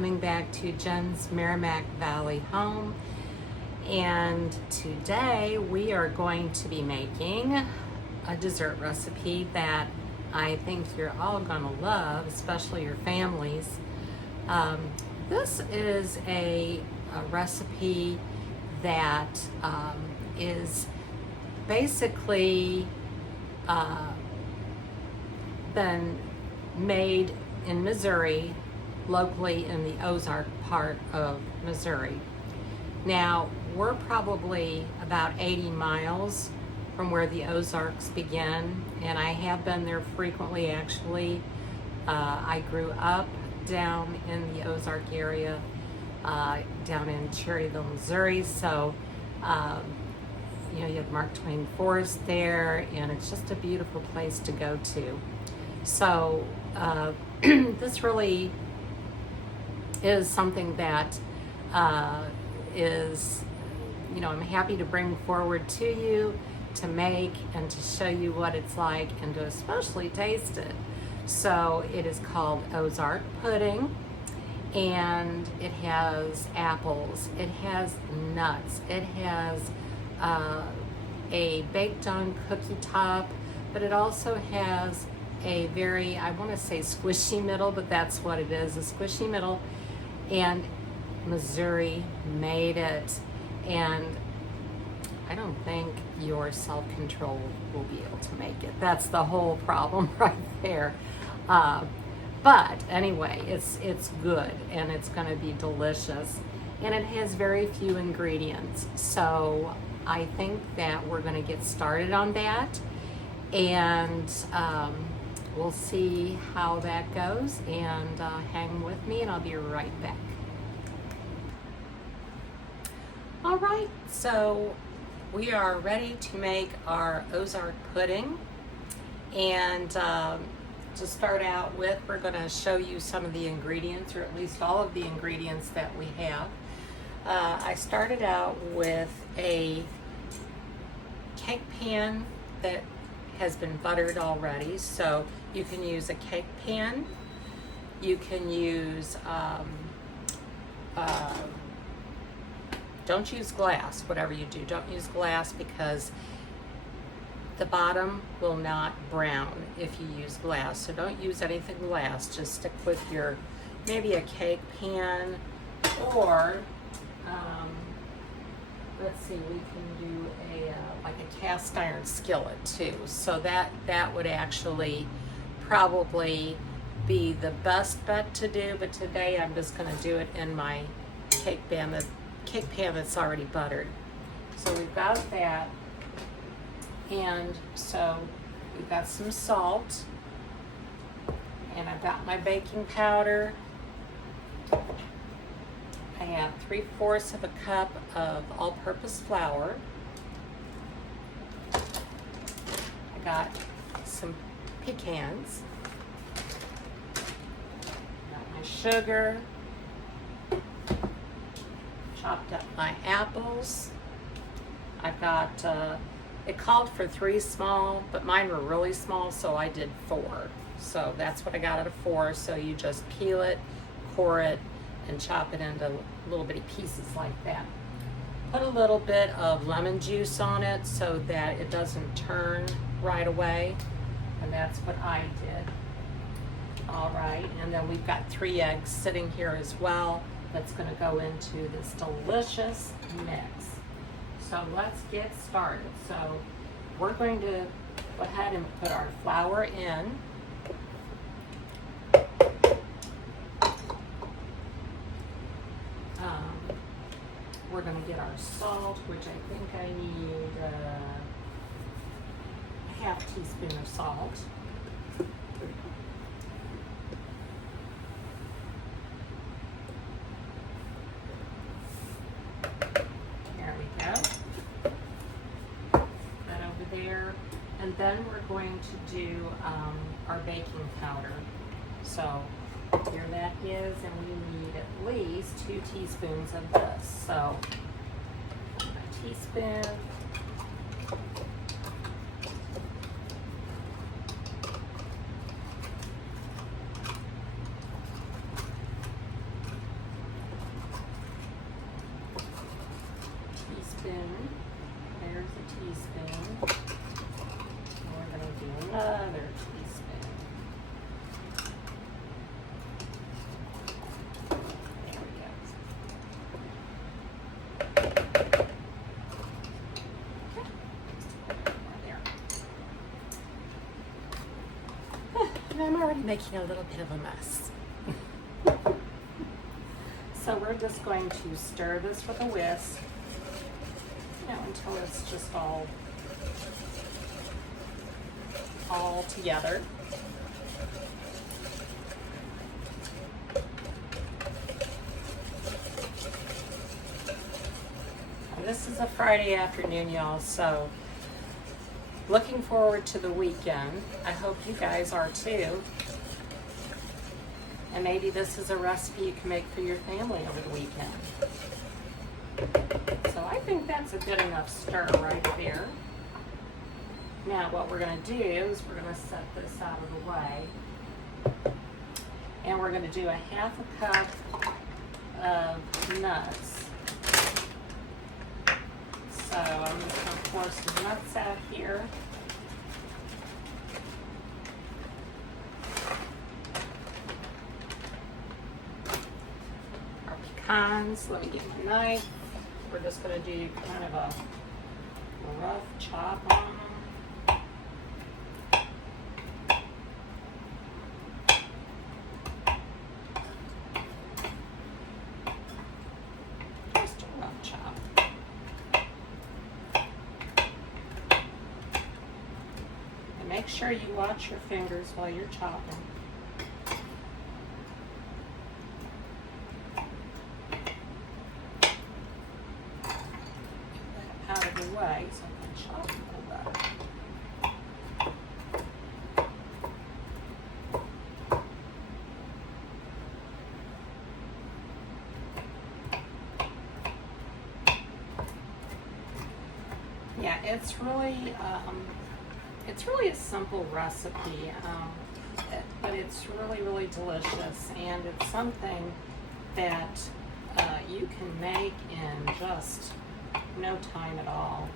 coming back to Jen's Merrimack Valley home, and today we are going to be making a dessert recipe that I think you're all gonna love, especially your families. This is a recipe that is basically been made in Missouri, locally in the Ozark part of Missouri. Now, we're probably about 80 miles from where the Ozarks begin, and I have been there frequently actually. I grew up down in the Ozark area, down in Cherryville, Missouri, so you have Mark Twain Forest there, and it's just a beautiful place to go to. So this really is something that is, I'm happy to bring forward to you, to make and to show you what it's like and to especially taste it. So it is called Ozark pudding, and it has apples, it has nuts, it has a baked on cookie top, but it also has a very, I want to say squishy middle, but that's what it is, a squishy middle. And Missouri made it, and I don't think your self-control will be able to make it. That's the whole problem right there. But anyway, it's good, and it's going to be delicious, and it has very few ingredients. So I think that we're going to get started on that, and we'll see how that goes, and hang with me, and I'll be right back. All right, so we are ready to make our Ozark pudding, and to start out with, we're going to show you some of the ingredients, or at least all of the ingredients that we have. I started out with a cake pan that has been buttered already, so you can use a cake pan. You can use, don't use glass, whatever you do. Don't use glass because the bottom will not brown if you use glass. So don't use anything glass. Just stick with your, maybe a cake pan, or let's see, we can do like a cast iron skillet too. So that would actually probably be the best bet to do, but today I'm just going to do it in my cake pan that's already buttered. So we've got that, and so we've got some salt, and I've got my baking powder. I have 3/4 of a cup of all-purpose flour. I got some pecans. Got my sugar. Chopped up my apples. I've got, it called for 3 small, but mine were really small, so I did 4. So that's what I got out of 4. So you just peel it, core it, and chop it into little bitty pieces like that. Put a little bit of lemon juice on it so that it doesn't turn right away, and that's what I did. All right, and then we've got 3 eggs sitting here as well. That's going to go into this delicious mix. So let's get started. So we're going to go ahead and put our flour in. We're going to get our salt, which I think I need a 1/2 teaspoon of salt. And then we're going to do our baking powder. So here that is, and we need at least 2 teaspoons of this. So a teaspoon. And I'm already making a little bit of a mess. So we're just going to stir this with a whisk, until it's just all together. And this is a Friday afternoon, y'all, so looking forward to the weekend. I hope you guys are too. And maybe this is a recipe you can make for your family over the weekend. So I think that's a good enough stir right there. Now what we're going to do is we're going to set this out of the way. And we're going to do a half a cup of nuts. So I'm just going to pour some nuts out here. Our pecans, let me get my knife. We're just going to do kind of a rough chop on them. Just a rough chop. And make sure you watch your fingers while you're chopping. Out of the way so I can chop a little better. Yeah, it's really a simple recipe, but it's really, really delicious, and it's something that you can make in just no time at all.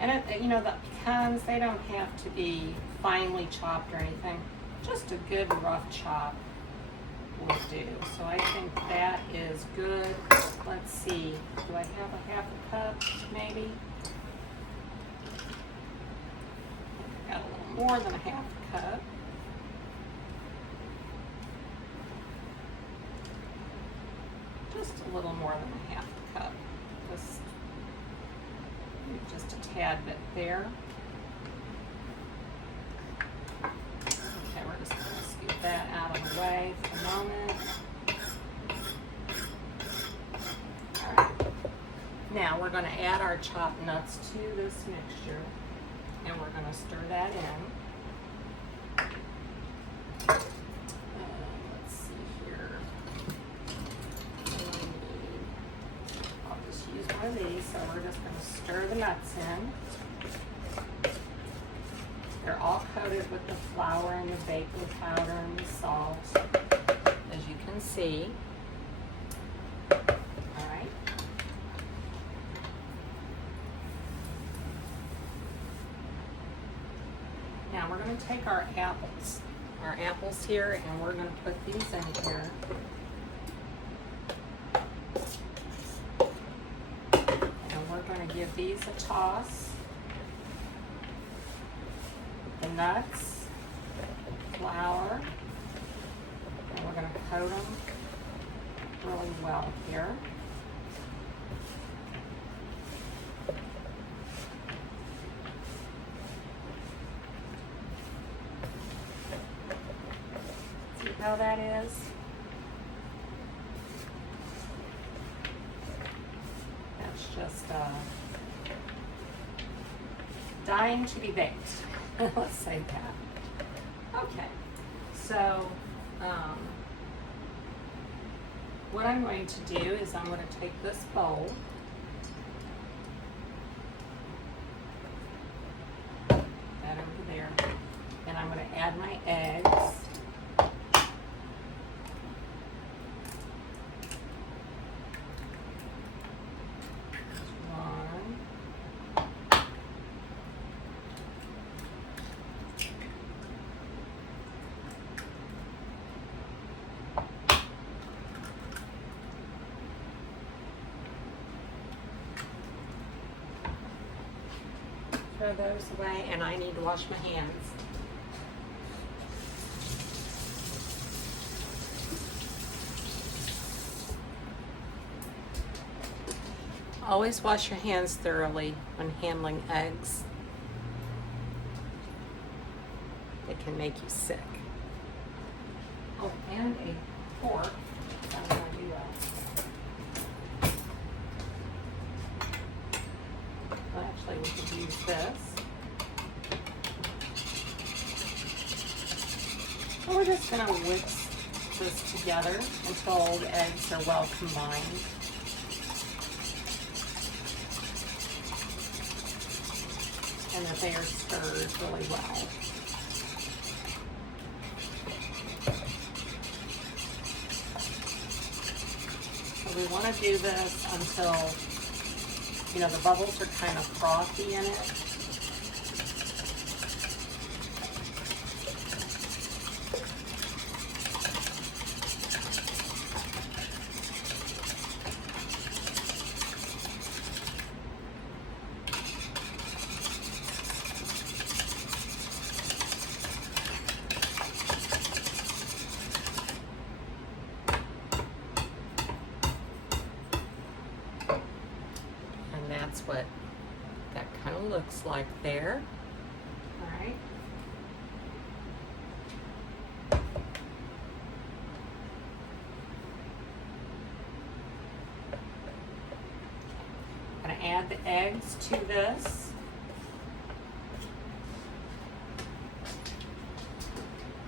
And the pecans, they don't have to be finely chopped or anything. Just a good rough chop will do. So I think that is good. Let's see, do I have a half a cup maybe? I got a little more than a half a cup. Just a little more than a half a cup. Just a tad bit there. Okay, we're just going to scoop that out of the way for a moment. All right. Now we're going to add our chopped nuts to this mixture, and we're going to stir that in. Let's see here. I'll just use one of these, so we're just going to stir the nuts in. They're all coated with the flour and the baking powder and the salt, as you can see. All right. Now we're going to take our apples here, and we're going to put these in here. And we're going to give these a toss. The nuts, flour, and we're going to coat them really well here. See how that is? That's just dying to be baked. Let's say that. Okay, so what I'm going to do is I'm going to take this bowl, that over there, and I'm going to add my eggs. throw those away, and I need to wash my hands. Always wash your hands thoroughly when handling eggs. They can make you sick. Oh, and a fork. I'm going to do that. Well, actually, we could use this. So we're just going to whisk this together until the eggs are well combined. And that they are stirred really well. So we want to do this until, you know, the bubbles are kind of frothy in it. That's what that kind of looks like there. All right. I'm going to add the eggs to this.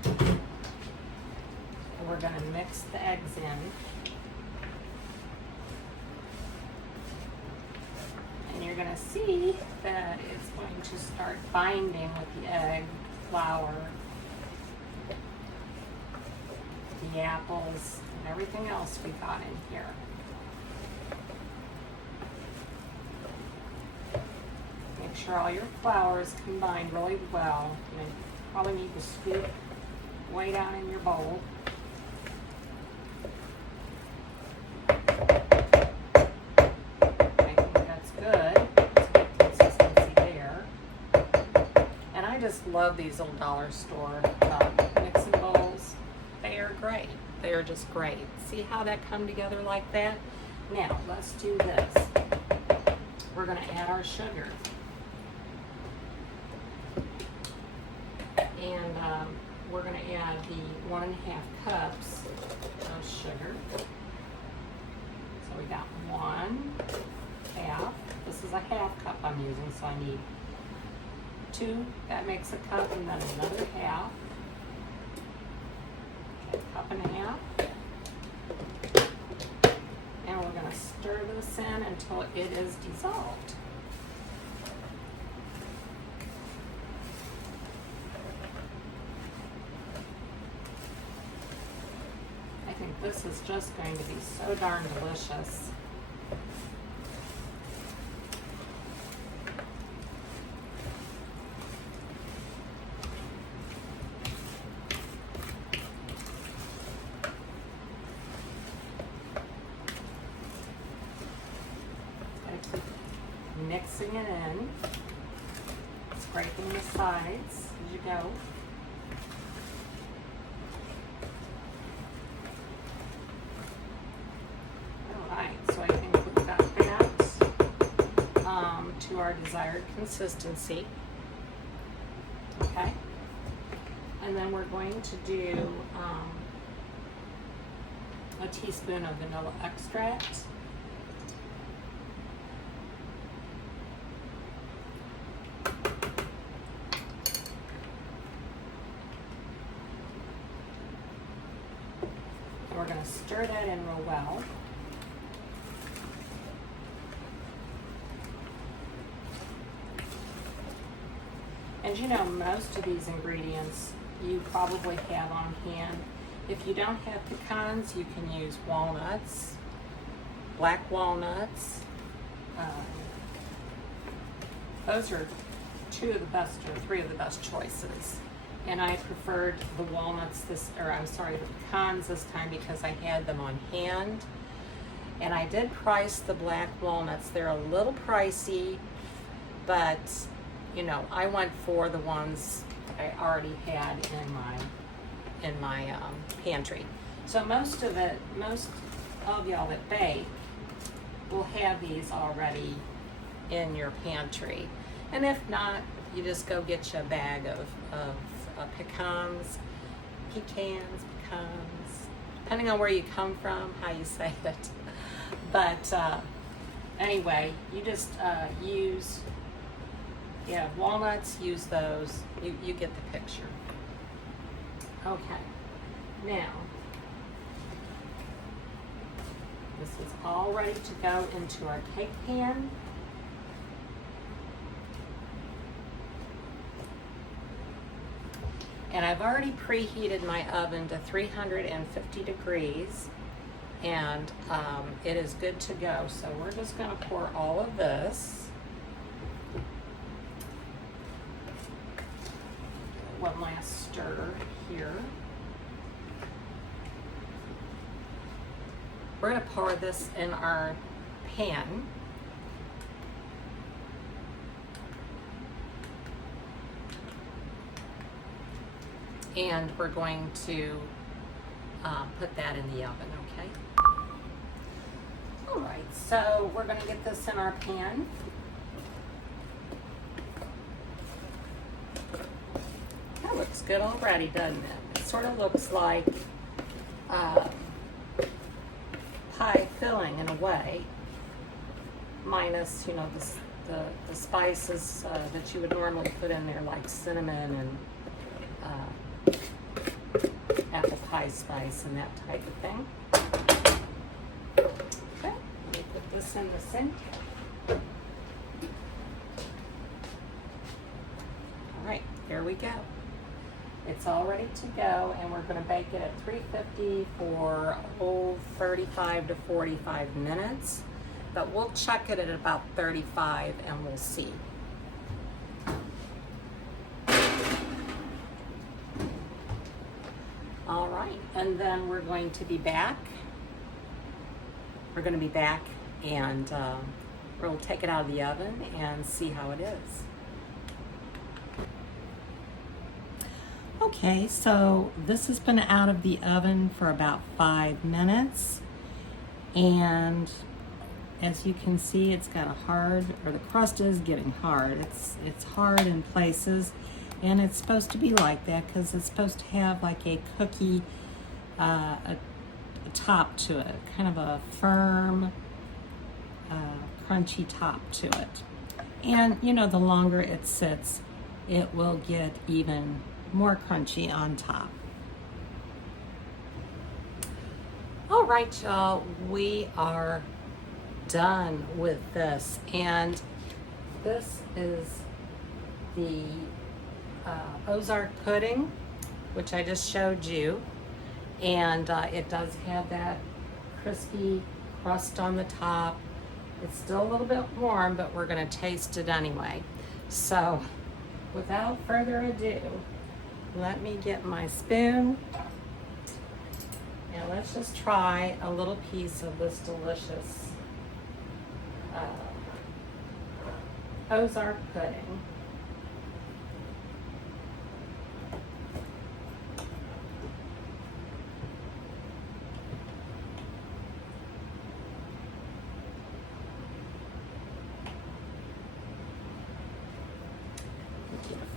And we're going to mix the eggs in. You're going to see that it's going to start binding with the egg, flour, the apples, and everything else we got in here. Make sure all your flour is combined really well. You probably need to scoop way down in your bowl. Love these little dollar store mixing bowls. They are great. They are just great. See how that come together like that? Now let's do this. We're going to add our sugar. And we're going to add the 1.5 cups of sugar. So we got 1/2. This is a 1/2 cup I'm using, so I need 2, that makes a cup, and then another 1/2. Okay, 1.5 cups. And we're going to stir this in until it is dissolved. I think this is just going to be so darn delicious. Mixing it in, scraping the sides as you go. Alright, so I think we've got that to our desired consistency. Okay, and then we're going to do a teaspoon of vanilla extract. We're going to stir that in real well. And you know, most of these ingredients you probably have on hand. If you don't have pecans, you can use walnuts, black walnuts. Those are 2 of the best, or 3 of the best choices. And I preferred the walnuts the pecans this time because I had them on hand. And I did price the black walnuts. They're a little pricey, but you know, I went for the ones I already had in my pantry. So most of y'all that bake will have these already in your pantry. And if not, you just go get you a bag of pecans, depending on where you come from, how you say it. But anyway, you just use, walnuts, use those. You get the picture. Okay, now, this is all ready to go into our cake pan. And I've already preheated my oven to 350 degrees, and it is good to go. So we're just gonna pour all of this. One last stir here. We're gonna pour this in our pan. And we're going to put that in the oven, okay? All right, so we're gonna get this in our pan. That looks good already, doesn't it? It sort of looks like pie filling in a way, minus, you know, the spices that you would normally put in there, like cinnamon and apple pie spice and that type of thing. Okay, let me put this in the sink. All right, there we go. It's all ready to go, and we're going to bake it at 350 for 35 to 45 minutes. But we'll check it at about 35 and we'll see. All right, and then we're going to be back. We're going to be back, and we'll take it out of the oven and see how it is. Okay, so this has been out of the oven for about 5 minutes, and as you can see, it's got a hard, or the crust is getting hard. It's hard in places. And it's supposed to be like that because it's supposed to have like a cookie, a top to it, kind of a firm, crunchy top to it. And you know, the longer it sits, it will get even more crunchy on top. All right, y'all, we are done with this. And this is the Ozark pudding, which I just showed you, and it does have that crispy crust on the top. It's still a little bit warm, but we're going to taste it anyway. So without further ado, let me get my spoon, and let's just try a little piece of this delicious Ozark pudding.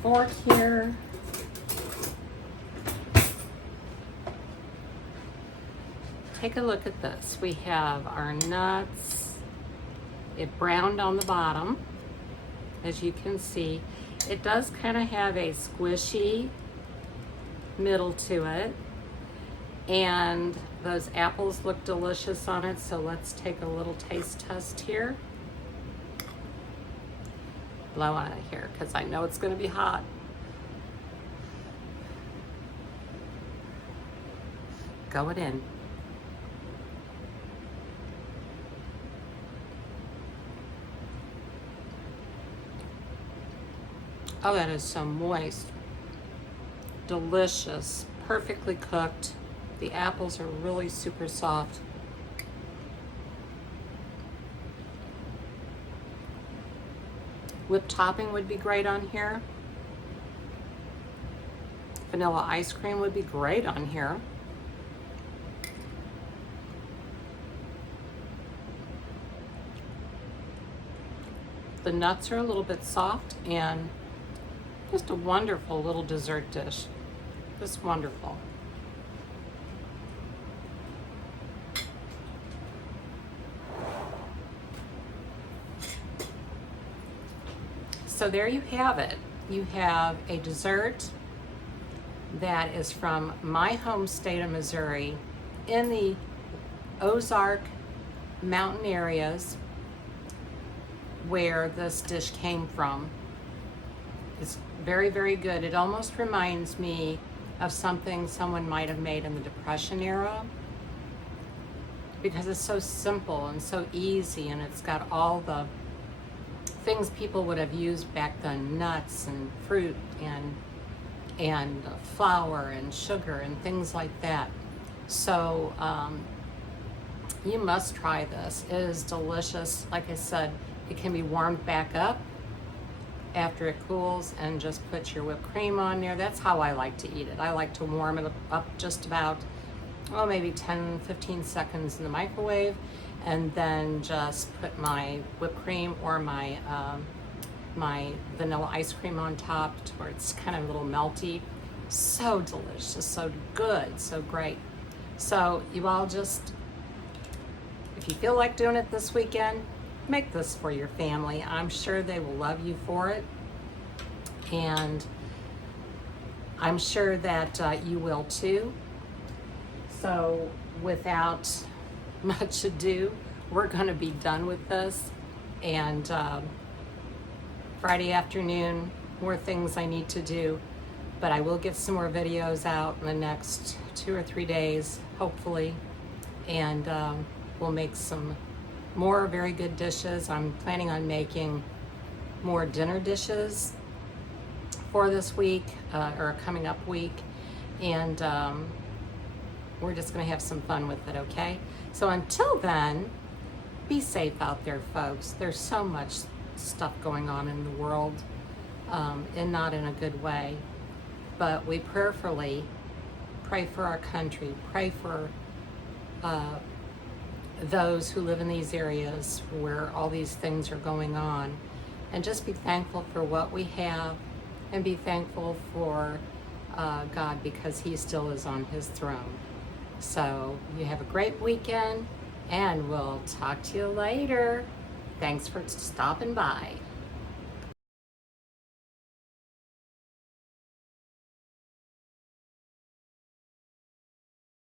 Fork here. Take a look at this. We have our nuts. It browned on the bottom, as you can see. It does kind of have a squishy middle to it, and those apples look delicious on it, so let's take a little taste test here. Blow on it here because I know it's going to be hot. Going in. Oh, that is so moist. Delicious, perfectly cooked. The apples are really super soft. Whipped topping would be great on here. Vanilla ice cream would be great on here. The nuts are a little bit soft and just a wonderful little dessert dish. Just wonderful. So there you have it. You have a dessert that is from my home state of Missouri in the Ozark mountain areas where this dish came from. It's very, very good. It almost reminds me of something someone might have made in the Depression era because it's so simple and so easy, and it's got all the things people would have used back then, nuts and fruit and flour and sugar and things like that. So you must try this. It is delicious. Like I said, it can be warmed back up after it cools and just put your whipped cream on there. That's how I like to eat it. I like to warm it up just about, well, maybe 10-15 seconds in the microwave, and then just put my whipped cream or my my vanilla ice cream on top to where it's kind of a little melty. So delicious, so good, so great. So you all just, if you feel like doing it this weekend, make this for your family. I'm sure they will love you for it, and I'm sure that you will too. So without much ado, we're going to be done with this, and Friday afternoon, more things I need to do, but I will get some more videos out in the next 2 or 3 days, hopefully, and we'll make some more very good dishes. I'm planning on making more dinner dishes for this week, or coming up week, and we're just gonna have some fun with it, okay? So until then, be safe out there, folks. There's so much stuff going on in the world, and not in a good way, but we prayerfully pray for our country, pray for those who live in these areas where all these things are going on, and just be thankful for what we have, and be thankful for God, because he still is on his throne. So you have a great weekend, and we'll talk to you later. Thanks for stopping by.